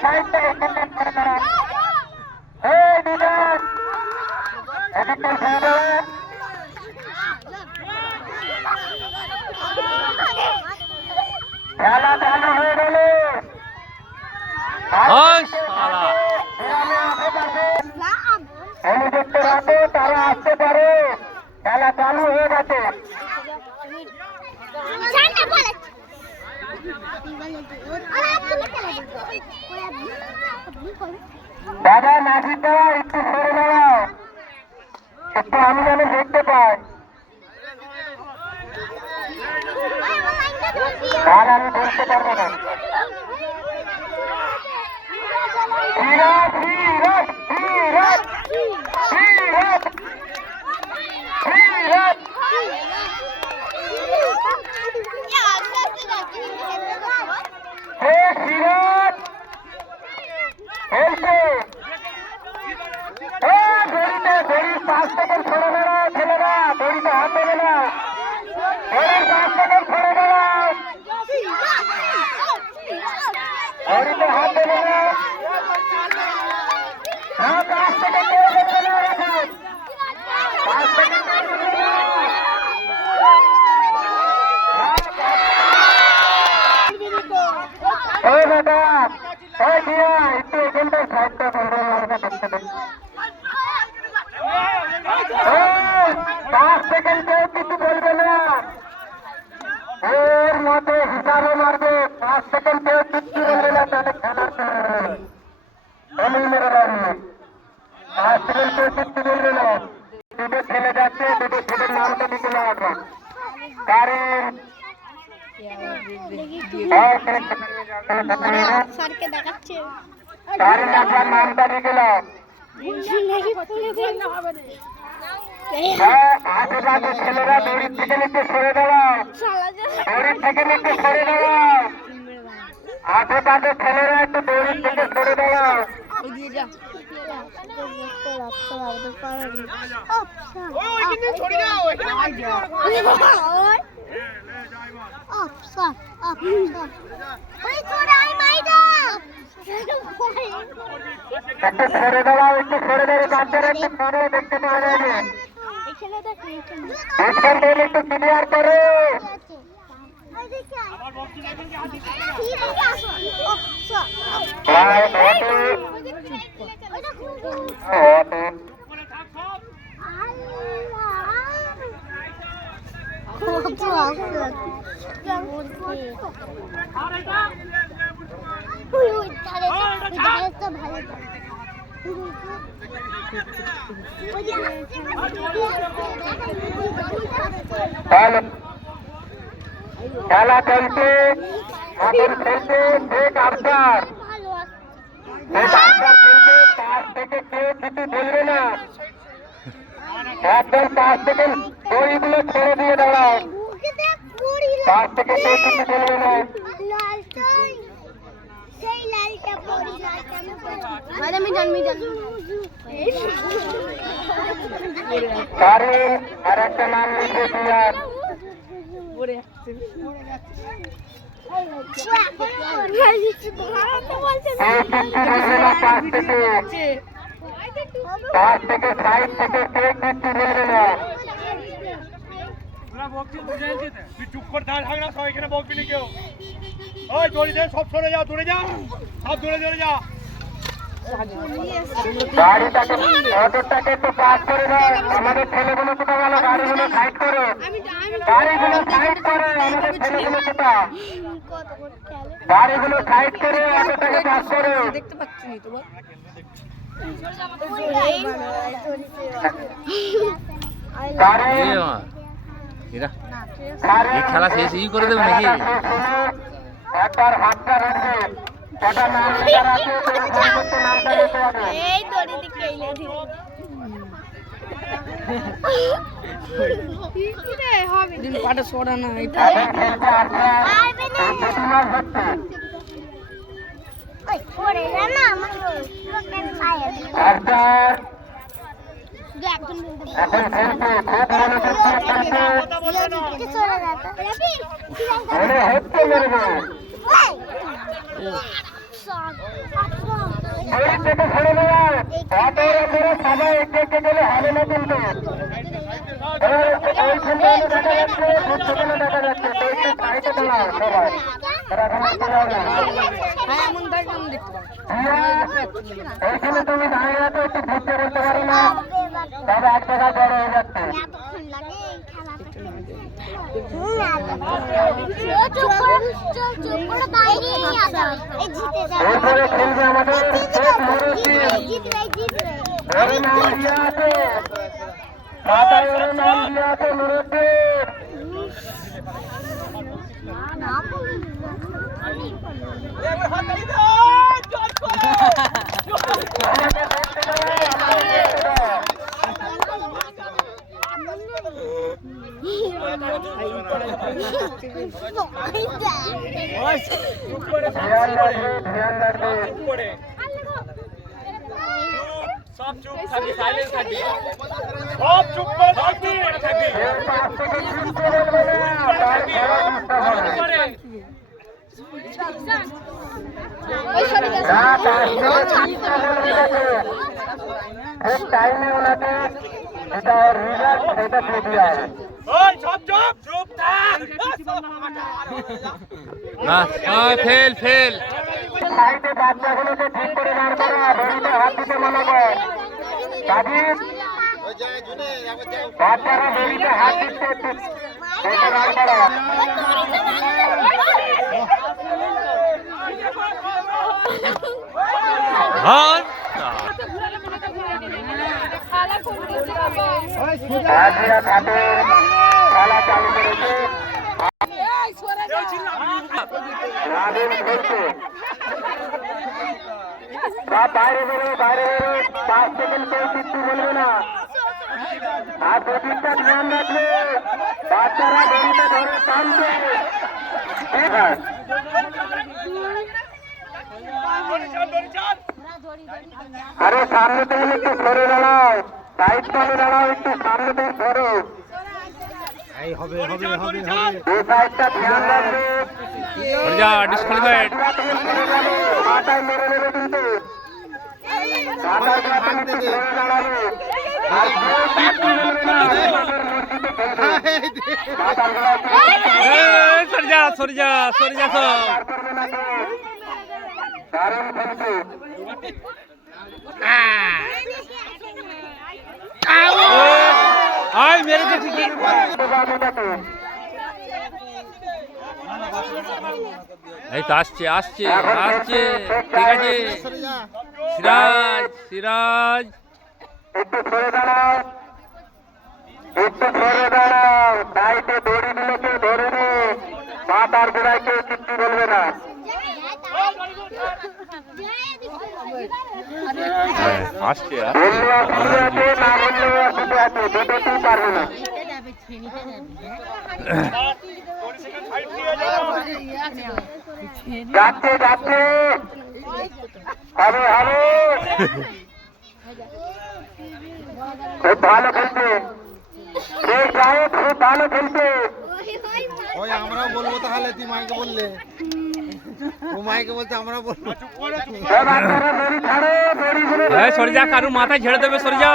side থেকে content করে তারা এই দুজন এদিকটা ছেড়ে দেবে খেলা চালু হয়ে গেল অনুযুক্ত রাতে তারা আসতে পারে খেলা চালু হয়ে গেছে দাদা নাজিদা একটু সরে দাঁড়াও একটু আমি যেন দেখতে পাই আর আমি বলতে পারবো না হিসাবে মারবে 5 সেকেন্ড চুক্তি বলবে না তাদের খেলার মেরে দাঁড়িয়ে 5 সেকেন্ড চুক্তি বলবে না দুটো ছেলে যাচ্ছে দুটো ছেলের নামটা দিতে লাগবে কারেন্ট আপনার নামটা লিখে নাও আশেপাশে ছেলেরা দড়ির থেকে নিতে সরে দাঁড়াও দড়ির থেকে নিতে সরে দাঁড়াও আশেপাশে ছেলেরা একটু দড়ির থেকে সরে দাঁড়াও একটু সরে দাঁড়াও একটু সরে দাঁড়িয়ে বাচ্চারা একটু সরে দেখতে পাওয়া যাবে একটু ক্লিয়ার করো খেলা চলছে এখন খেলছে শেখ আফসার খেলছে 5 থেকে কেউ কিছু বলবে না একদম 5 থেকে দড়িগুলো ছেড়ে দিয়ে দাঁড়াও 5 থেকে কেউ কিছু বলবে না কারেন্ট আর একটা নাম লিখে দিয়ার পাঁচ থেকে 5 থেকে কেউ কিছু বলবে না তুই চুপ করে থাক না সবাই এখানে বকবি না কেউ ওই দড়ি দে সব সরে যাও দূরে যাও সব দূরে যা গাড়িটাকে অটোটাকে একটু পাস করে দাও আমাদের ছেলেগুলো কোথাও গেল গাড়িগুলো সাইড করো আমাদের ছেলেগুলো কোথাও গাড়িগুলো সাইড করে অটোটাকে পাস করো দেখতে পাচ্ছি তোমার খেলা শেষই করে দেবে নাকি একবার হাতটা রাখবে কটা নাম লেখা আছে নামটা লিখতে হবে এই দড়ি দিকে এলে দিও কি রে হবে দিন পাটা সোড়া না এই পাটা আইবে না তোমার হচ্ছে ওই পড়ে না আমার লোকের পায়ে আচ্ছা একজন এখন খেলতে খুব মনোযোগ দিয়ে খেলতে সোড়া দাও আরে হচ্ছে মেরে দড়ির থেকে সরে দেওয়া হাতের উপরে সবাই এগিয়ে গেলে হবে না কিন্তু ওইখানে দেখা যাচ্ছে দূর দেখা যাচ্ছে তো একটু সাইডে দাঁড়াও সবাই এইখানে তুমি দাঁড়িয়ে আছো একটু ঘুরতে বলতে পারো না তবে এক জায়গায় বড় হয়ে যাচ্ছে এরপরে খেলবে আমাদের নাম দিয়ে আছে মাথায় ওর নাম দিয়ে আছে নুরুদ্দিন সব চুপ থাকবি সাইলেন্স থাকবি সব চুপ করে থাকবি টাইমে ওনাকে এটা রিজাল্ট সেটা দিয়ে দেওয়া হবে ওই সব চুপ চুপ থাক না ফেল ফেল সাইডে বাচ্চাগুলোকে ঠিক করে দাঁড় করা দড়িতে হাত দিতে মানা কর কাজীর বাচ্চারা দড়িতে হাত দিতে দেখে দাঁড় করা রাজিয়া খাতুন খেলা চালু করেছে রাবিন খেলছে বাইরে বেরো 5 সেকেন্ড কেউ কিচ্ছু বলবে না আর দুদিকটা ধ্যান রাখবে বাচ্চারা দড়িতে ধরে টানবে আরে সামনে থেকে একটু সরে দাঁড়াও সাইড পালে দাঁড়াও একটু সামনে থেকে সরো এই সাইডটা ধ্যান রাখবে ডিসক্বালিফাইড মাথায় মেরে নেবে কিন্তু মাথায় একটু সরে দাঁড়াবে আর সরে যা সব দারুণ খেলছে আয় মেরেছে ঠিকই এই তো আসছে ঠিক আছে সিরাজ একটু সরে দাঁড়াও সাইডে দড়িগুলোকে ধরে নে মাথার গোড়ায় কেউ কিচ্ছু বলবে না আসছে বললেও অসুবিধা আছে না বললেও অসুবিধা আছে দুটোতেই পারবে না যাচ্ছে হবে খুব ভালো খেলছে খুব ভালো খেলছে ওই আমরাও বলবো তাহলে তুই মাইকে বললে ও মাইকে বলতে আমরা বলবো সরে যা কারু মাথায় ঝেড়ে দেবে সরে যা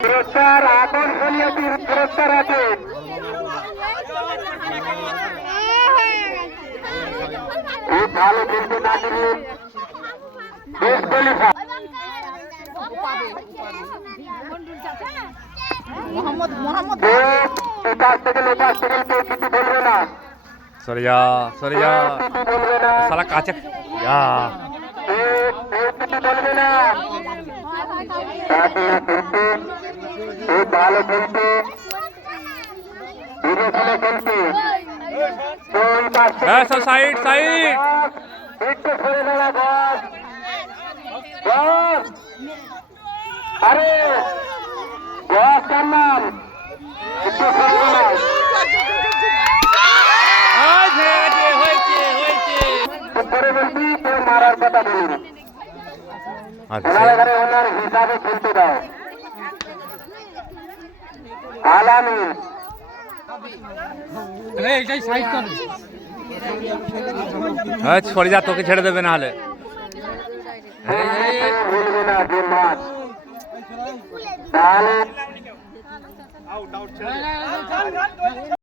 পুরস্কার আকর্ষণীয় পুরস্কার আছে খুব ভালো খেলতে থাকবে উপাস থেকে কেউ কিছু বলবে না সরে যা বলবে না সালা কাছে যা কেউ কিছু বলবে না খুব ভালো খেলছে বিবেচনা খেলছে সব সাইড একটু সরে দাঁড়া বস আরে বস কার নাম একটু সরে দাঁড়া হয়েছে করে বলবি তোর মারার কথা বলবি আচ্ছা ওনার ঘরে ওনার হিসাবে খেলতে দাও আলামিন হ্যাঁ সরে যা তোকে ছেড়ে দেবে না হলে ভুলবে না যে মাঠ তাহলে